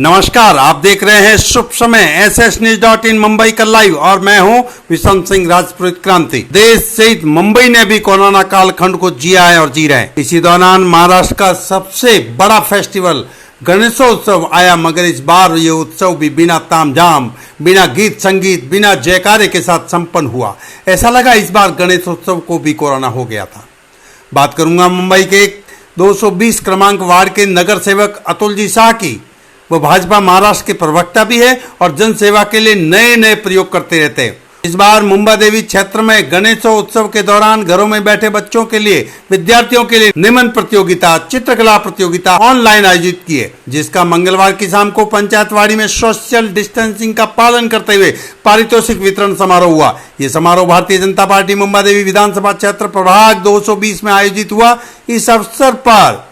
नमस्कार, आप देख रहे हैं शुभ समय ssnews.in मुंबई का लाइव और मैं हूं विषम सिंह राजपुरोहित क्रांति। देश सहित मुंबई ने भी कोरोना कालखंड को जिया है और जी रहे हैं। इसी दौरान महाराष्ट्र का सबसे बड़ा फेस्टिवल गणेशोत्सव आया, मगर इस बार ये उत्सव भी बिना तामझाम, बिना गीत संगीत, बिना जयकारे के साथ संपन्न हुआ। ऐसा लगा इस बार गणेशोत्सव को भी कोरोना हो गया था। बात करूंगा मुंबई के 220 क्रमांक वार्ड के नगर सेवक अतुल जी शाह की। वो भाजपा महाराष्ट्र के प्रवक्ता भी है और जन सेवा के लिए नए नए प्रयोग करते रहते हैं। इस बार मुंबा देवी क्षेत्र में गणेशोत्सव के दौरान घरों में बैठे बच्चों के लिए, विद्यार्थियों के लिए निबंध प्रतियोगिता, चित्रकला प्रतियोगिता ऑनलाइन आयोजित की है, जिसका मंगलवार की शाम को पंचायतवाड़ी में सोशल डिस्टेंसिंग का पालन करते हुए पारितोषिक वितरण समारोह हुआ। ये समारोह भारतीय जनता पार्टी मुंबा देवी विधानसभा क्षेत्र प्रभाग 220 में आयोजित हुआ। इस अवसर पर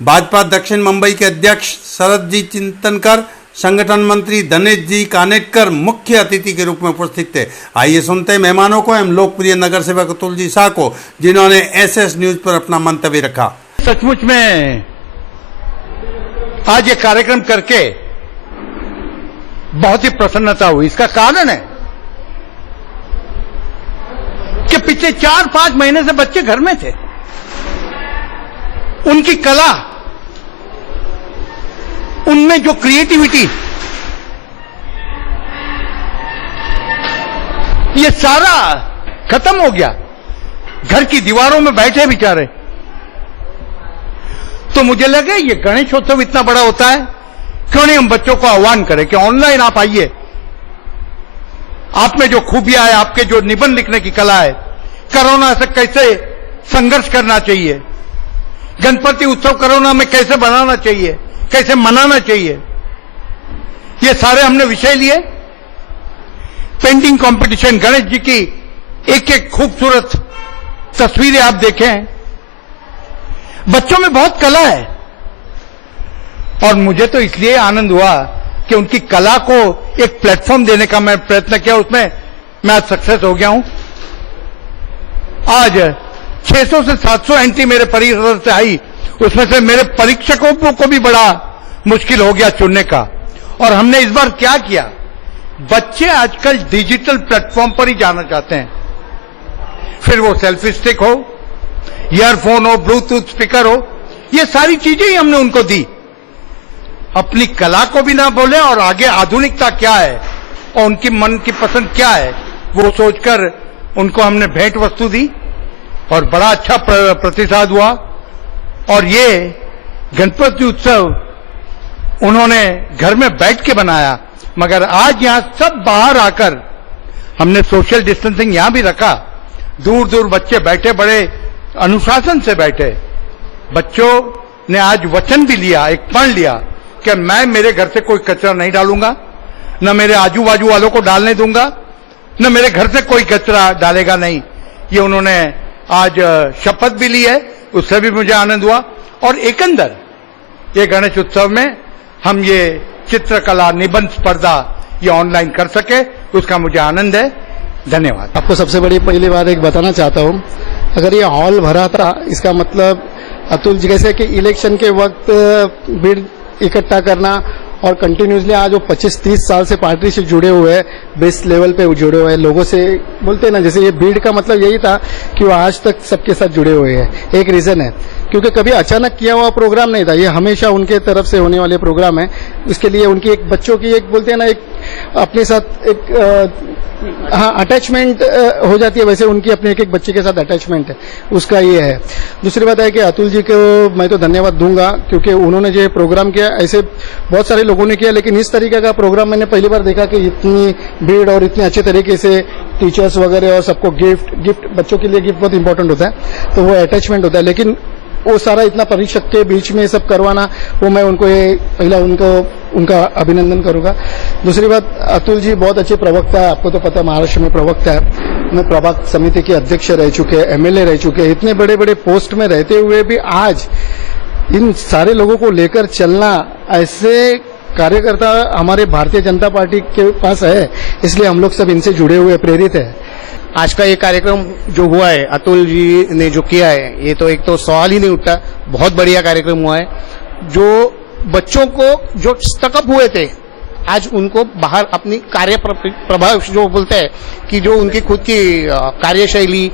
भाजपा दक्षिण मुंबई के अध्यक्ष शरद जी चिंतनकर, संगठन मंत्री धनेश जी कानेटकर मुख्य अतिथि के रूप में उपस्थित थे। आइए सुनते हैं मेहमानों को एवं लोकप्रिय नगर सेवक अतुल जी शाह को, जिन्होंने एसएस न्यूज पर अपना मंतव्य रखा। सचमुच में आज ये कार्यक्रम करके बहुत ही प्रसन्नता हुई। इसका कारण है कि पिछले 4-5 महीने से बच्चे घर में थे। उनकी कला, उनमें जो क्रिएटिविटी, ये सारा खत्म हो गया। घर की दीवारों में बैठे बेचारे। तो मुझे लगे ये गणेशोत्सव इतना बड़ा होता है, क्यों नहीं हम बच्चों को आह्वान करें कि ऑनलाइन आप आइए। आप में जो खूबियां है, आपके जो निबंध लिखने की कला है, कोरोना से कैसे संघर्ष करना चाहिए, गणपति उत्सव कोरोना में कैसे बनाना चाहिए, कैसे मनाना चाहिए, ये सारे हमने विषय लिए। पेंटिंग कंपटीशन, गणेश जी की एक एक खूबसूरत तस्वीरें आप देखें। बच्चों में बहुत कला है और मुझे तो इसलिए आनंद हुआ कि उनकी कला को एक प्लेटफॉर्म देने का मैं प्रयत्न किया, उसमें मैं आज सक्सेस हो गया हूं। आज 600 से 700 एंट्री मेरे परिसर से आई, उसमें से मेरे परीक्षकों को भी बड़ा मुश्किल हो गया चुनने का। और हमने इस बार क्या किया, बच्चे आजकल डिजिटल प्लेटफॉर्म पर ही जाना चाहते हैं। फिर वो सेल्फी स्टिक हो, ईयरफोन हो, ब्लूटूथ स्पीकर हो, ये सारी चीजें ही हमने उनको दी। अपनी कला को भी ना बोले और आगे आधुनिकता क्या है और उनकी मन की पसंद क्या है, वो सोचकर उनको हमने भेंट वस्तु दी और बड़ा अच्छा प्रतिसाद हुआ। और ये गणपति उत्सव उन्होंने घर में बैठ के बनाया, मगर आज यहां सब बाहर आकर हमने सोशल डिस्टेंसिंग यहां भी रखा। दूर दूर बच्चे बैठे, बड़े अनुशासन से बैठे। बच्चों ने आज वचन भी लिया, एक प्रण लिया कि मैं मेरे घर से कोई कचरा नहीं डालूंगा, न मेरे आजू बाजू वालों को डालने दूंगा, न मेरे घर से कोई कचरा डालेगा नहीं। ये उन्होंने आज शपथ भी ली है, उससे भी मुझे आनंद हुआ। और एक अंदर ये गणेश उत्सव में हम ये चित्रकला, निबंध स्पर्धा ये ऑनलाइन कर सके, उसका मुझे आनंद है। धन्यवाद। आपको सबसे बड़ी पहली बात एक बताना चाहता हूँ, अगर ये हॉल भरा था, इसका मतलब अतुल जी जैसे कि इलेक्शन के वक्त भीड़ इकट्ठा करना और कंटिन्यूसली आज वो 25-30 साल से पार्टी से जुड़े हुए हैं, बेस लेवल पे जुड़े हुए हैं, लोगों से बोलते हैं ना, जैसे ये भीड़ का मतलब यही था कि वो आज तक सबके साथ जुड़े हुए हैं। एक रीजन है क्योंकि कभी अचानक किया हुआ प्रोग्राम नहीं था, ये हमेशा उनके तरफ से होने वाले प्रोग्राम है। इसके लिए उनकी एक बच्चों की एक बोलते हैं ना, एक अपने साथ एक अटैचमेंट हो जाती है, वैसे उनकी अपने एक एक बच्चे के साथ अटैचमेंट है, उसका ये है। दूसरी बात है कि अतुल जी को मैं तो धन्यवाद दूंगा क्योंकि उन्होंने जो प्रोग्राम किया, ऐसे बहुत सारे लोगों ने किया, लेकिन इस तरीके का प्रोग्राम मैंने पहली बार देखा कि इतनी भीड़ और इतने अच्छे तरीके से टीचर्स वगैरह और सबको गिफ्ट बच्चों के लिए गिफ्ट बहुत इंपॉर्टेंट होता है, तो वो अटैचमेंट होता है। लेकिन वो सारा इतना परीक्षक के बीच में सब करवाना, वो मैं उनको ये पहला उनका अभिनंदन करूंगा। दूसरी बात, अतुल जी बहुत अच्छे प्रवक्ता है, आपको तो पता है महाराष्ट्र में प्रवक्ता है, मैं प्रभाग समिति के अध्यक्ष रह चुके, एमएलए रह चुके, इतने बड़े बड़े पोस्ट में रहते हुए भी आज इन सारे लोगों को लेकर चलना, ऐसे कार्यकर्ता हमारे भारतीय जनता पार्टी के पास है, इसलिए हम लोग सब इनसे जुड़े हुए प्रेरित है। आज का ये कार्यक्रम जो हुआ है, अतुल जी ने जो किया है, ये तो एक तो सवाल ही नहीं उठता, बहुत बढ़िया कार्यक्रम हुआ है। जो बच्चों को जो स्टकअप हुए थे आज उनको बाहर अपनी कार्य प्रभाव जो बोलते हैं कि जो उनकी खुद की कार्यशैली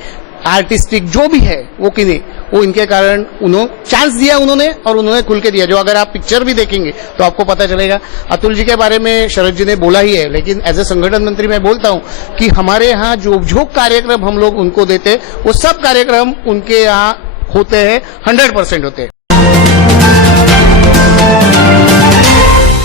आर्टिस्टिक जो भी है वो कि नहीं वो इनके कारण उन्होंने चांस दिया उन्होंने और उन्होंने खुल के दिया। जो अगर आप पिक्चर भी देखेंगे तो आपको पता चलेगा। अतुल जी के बारे में शरद जी ने बोला ही है, लेकिन एज ए संगठन मंत्री मैं बोलता हूं कि हमारे यहाँ जो कार्यक्रम हम लोग उनको देते वो सब कार्यक्रम उनके यहाँ होते हैं 100% होते हैं।